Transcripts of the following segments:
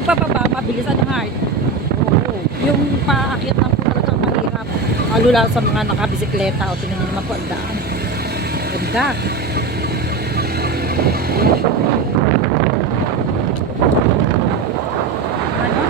Pagpapaba, mabilis ang heart. Oo. Yung paakyat lang po talagang mahirap. Lalo lang sa mga nakabisikleta. O, tingnan nyo naman po ang daan. Ganda. Ano?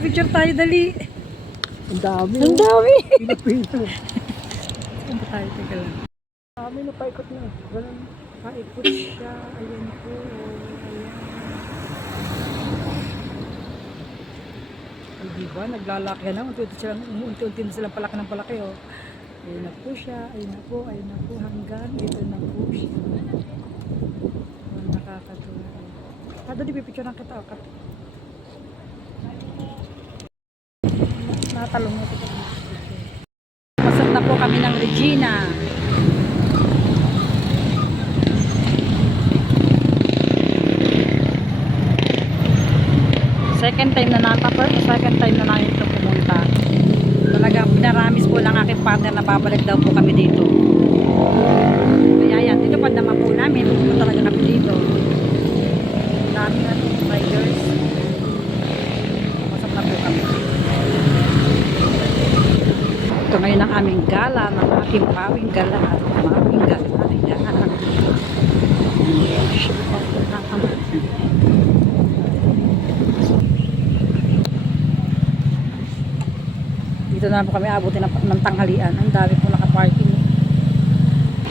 Picture tayo, dali. Ang dami. Ang dami. Pinapito. Saan ba tayo? Teka lang. Ang dami na paikot na. Ganun. Paikot siya. Ayan po. Ayan. Ay, diba? Naglalaki na. Unti-unti na silang palaki ng palaki. Oh. Ayun na po siya. Ayun na po. Ayun na po. Hanggang ito na po siya. Oh, nakakatuwa. Kada di pipicture ng kita. Natalong mo ito. Pasok na po kami ng Regina. Second time na namin ito pumunta. Talagang pinaramis po lang aking partner na babalik daw po kami dito. Kaya yan, dito pag naman po namin, pupunta talaga kami dito. Daming riders. Pasok na po kami. Ito ngayon ang aming gala ng aking pawing gala at mawing gala. Ayan. Dito na po kami abutin ng tanghalian. Ang dami po nakaparking.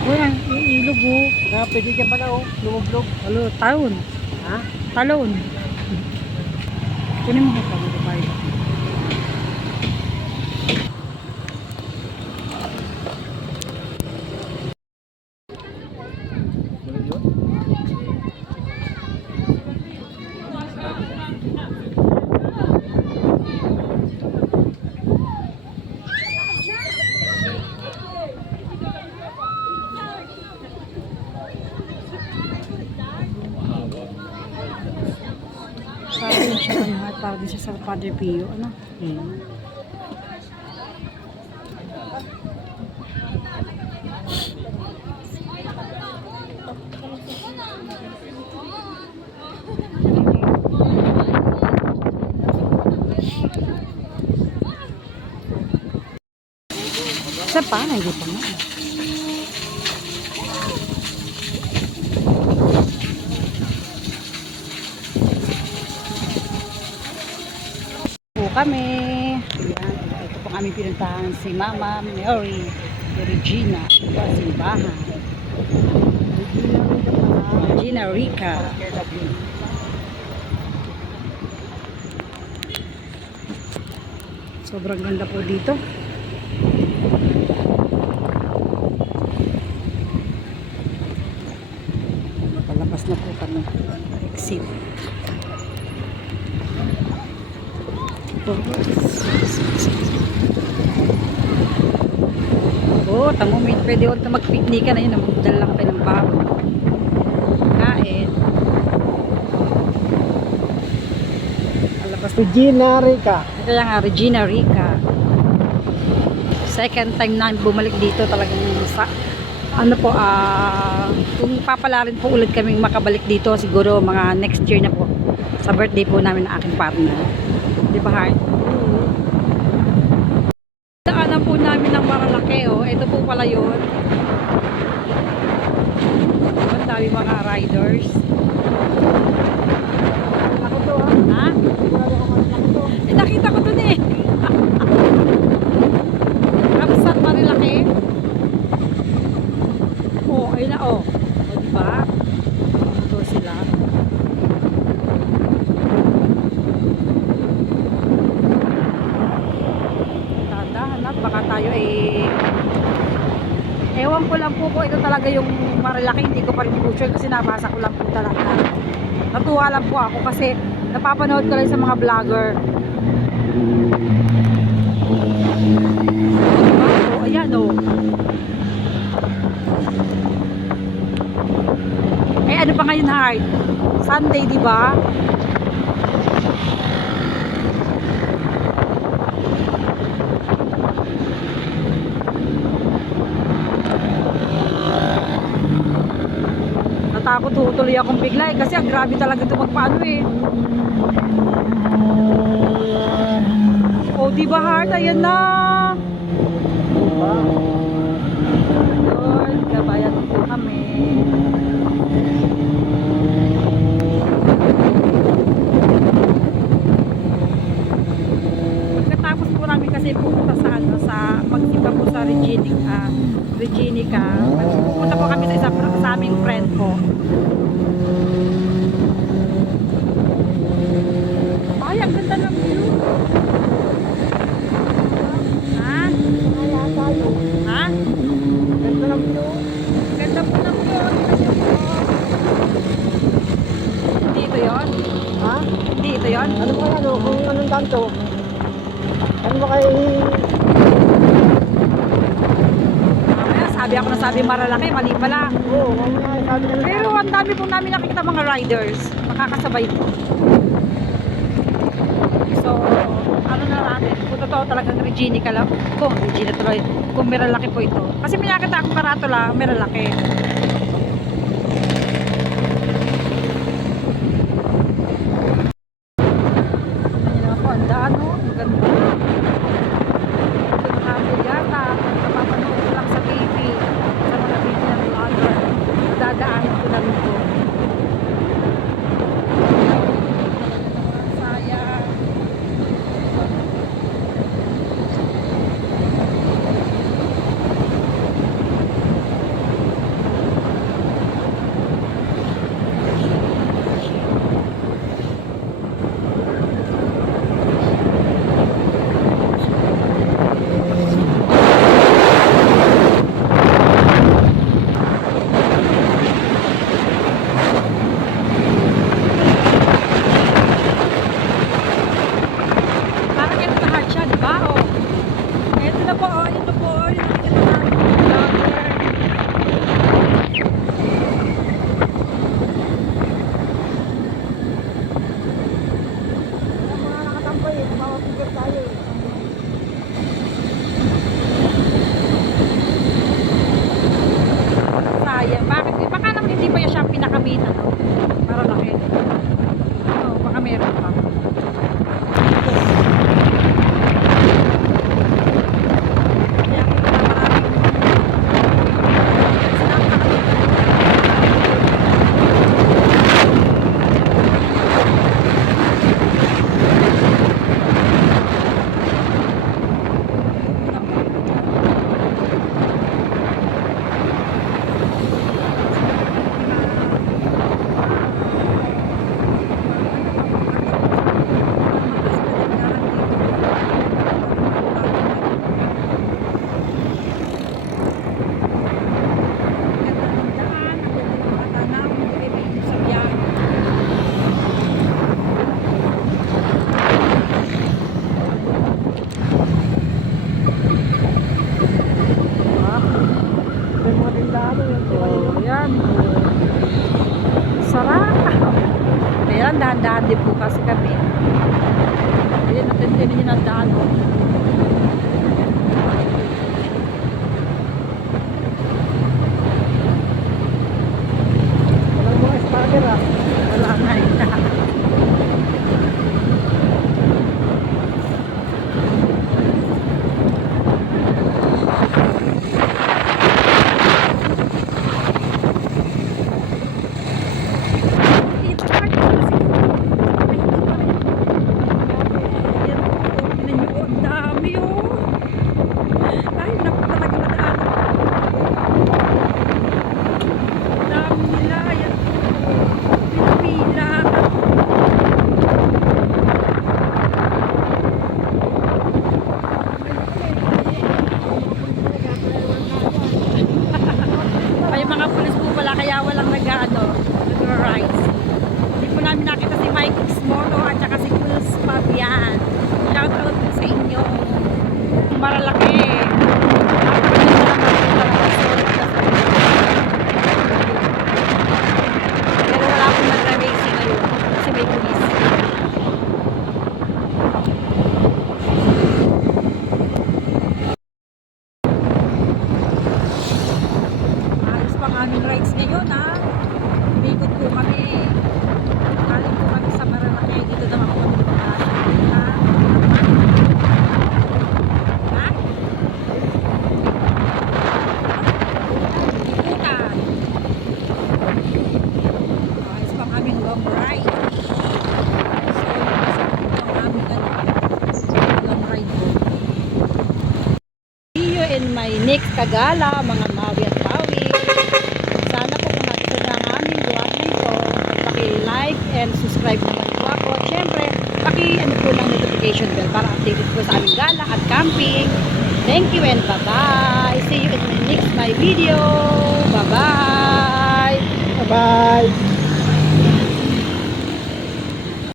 Uy, ang ilog oh. Pwede ka pala oh. Lumog-log. Alo, talon. Ha? Talon. Kunin mo ko kami sa parking. Para din siya para din siya sa Padre Pio, ano? Sa pa, hindi pa nga. Kami. Ayan, ito po kami pinuntahan si Mama Mary Regina sa simbahan. Regina Rica. Sobrang ganda po dito. Palabas na po kami. Exit. Oh, tamo may pwede ako mag-picnic ka na yun. Magdala lang kayo ng baon. Kain. Alabas na. Regina Rica. Kaya nga, Regina Rica. Second time na bumalik dito talagang sa ano po, kung papalarin po ulit kaming makabalik dito, siguro mga next year na po. Sa birthday po namin ng aking partner. Di ba, Heart? Daanan po namin ng Marilake, oh. Ito po pala yun. Ang dami mga riders. Ako to Ha? Eh, nakita ko dun eh. Kapsat Marilake. Oh, ayun na, oh. O, diba? Ito sila. ko lang po kung ito talaga yung Marilaki, hindi ko pa rin po sure kasi nabasa ko lang po talaga. Natuwa lang po ako kasi napapanood ko lang sa mga vlogger. Oh, ayan oh. Eh ano pa ngayon, Heart? Sunday, di ba? Natakot tutuloy akong bigla kasi ang grabe talaga ito magpaano eh. Oh, di ba, Heart? Ayan na. Lord, gabayan po kami. Pagkatapos po namin kasi pupunta sa ano, sa magsimba po sa Reginica. Pupunta po kami sa sa aming friend ko. Ay, ang ganda ng view. Ha? Kaya tayo. Ha? Ganda lang view. Ganda po ng view. Hindi ito yun? Ha? Hindi ito yun? Ano ba yan? Kung anong kanto? Ano ba kay... Mamaya, sabi ako na sabi Marilaki, mali pala. Oo, mamaya sabi na Pero ang dami pong namin nakikita mga riders. Makakasabay po. So, ano na natin? Kung totoo talagang Reginica lang. Kung Regina tuloy. Kung Marilaki po ito. Kasi may nakita akong karatula, Marilaki. Ayan po, ang daan o. Maganda. Ito nakapil yata. Napapanood ko lang sa TV. Sa mga video ng vlogger. Dadaanin ko lang ito. Sayang. Parang ito na hard siya, di ba? Oh. Ito na po, oh. Ito po, oh. Yung nakikita namin ng vlogger. mga nakatampay eh. Mapapigil tayo eh. Sayang. Bakit? Eh, baka naman hindi pa siya pinakamit, ano? Para laki. Oo, baka meron pa. Kaya kita na maraming May mga tindaan yan. Oh, yan. Sarap. Ayan, dahan-dahan din po kasi kami. Ayan, natin yun ang daan. Oh. Walang mga starter ah. Wala nga yun. Dito, park na siguro. Ay, dito pa rin Marilaki. Pero wala akong nag-racing ngayon kasi may pulis. Ayos pang aming rides ngayon ha. Umikot po kami. Galing po kami sa Marilaki. Dito naman po kami pumunta. Ha? Ikutan. Ayos pang aming long ride. So, ang aming long ride po. See you in my next Kagala, mga Mawi at Pawi. Sana po kung nagustuhan ang aming vlog na ito, paki-like and subscribe naman po ako. At syempre, paki-ano po ng notification bell para updated po sa aming gala at camping. Thank you and bye-bye. See you in my next video. Bye-bye. Bye-bye.